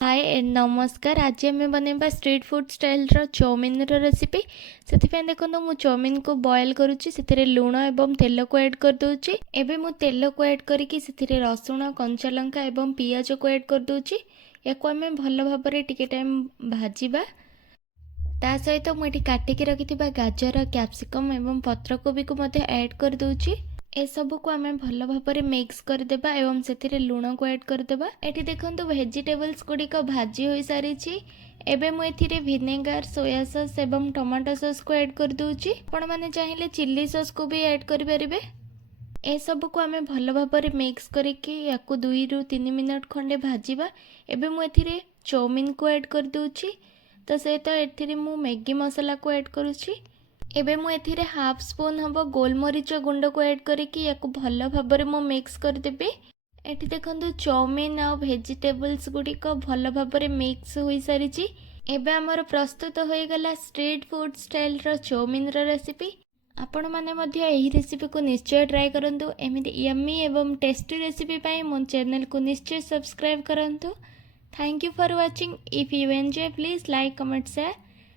हाय and नमस्कार। आज आम बनवा street food style chowmein recipe. से देखो मु चौमिन को बॉयल करुच्ची, से लुण और तेल को ऐड कर दूची। एबे मु तेल को ऐड करके रसुण कंचा लंका और पियाज को ऐड कर दूची। या आम भल भाव टिके टाइम भाजवा। ता सहित मुझे काटिकी रखि गाजर, कैप्सिकम और पत्रकोबी को ऐड कर दूची। ए सब को आम भल भाव मिक्स करदेबा एवं से लुण को ऐड करदेबा। एठी देखंतु वेजिटेबल्स गुड़िक भाजी हो सारी। एबे मु एथिरे विनेगार, सोया सॉस एवं टमाटो सॉस को ऐड कर दूची। आपण माने चाहिले चिल्ली सॉस को भी ऐड कर परिबे। ए सब को आम भल भाव मिक्स करके या 2 ରୁ 3 मिनट खंडे भाजवा। एबे मु एथिरे चौमिन को ऐड कर दूची। तो सहित एथिरे मु मैगी मसाला को ऐड करूची। एबे मु एथिरे हाफ स्पून हम गोलमरीच गुंड को ऐड करके या भल भाव मु मिक्स करदेबी। एठी देखंतु चौमिन आ वेजिटेबल्स गुड़िक भल भाव मिक्स हो सारी। एबे आमर प्रस्तुत हो गला street food style chowmein recipe. आपण माने मध्य एही रेसिपी को निश्चय ट्राई करंतु। एमिति यम्मी एवं टेस्टी रेसिपी पाई मो चैनल को निश्चय सब्सक्राइब करंतु। Thank you for watching. If you enjoy please like, comment, share.